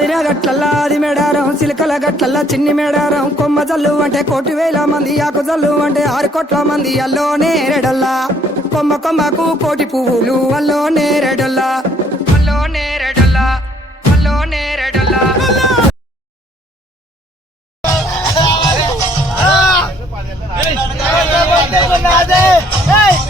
ఆదిన గట్లల్లా ఆది మేడారం సిలికల గట్లల్లా చిన్ని మేడారం కొమ్మ జల్లు అంటే 1,000,000 మంది ఆకు జల్లు అంటే 6 కోట్ల మంది అల్లో నేరెడల్లా కొమ్మ కొమ్మకు 1,000,000 పువ్వులు అల్లో నేరెడల్లా అల్లో నేరెడల్లా అల్లో నేరెడల్లా Hey!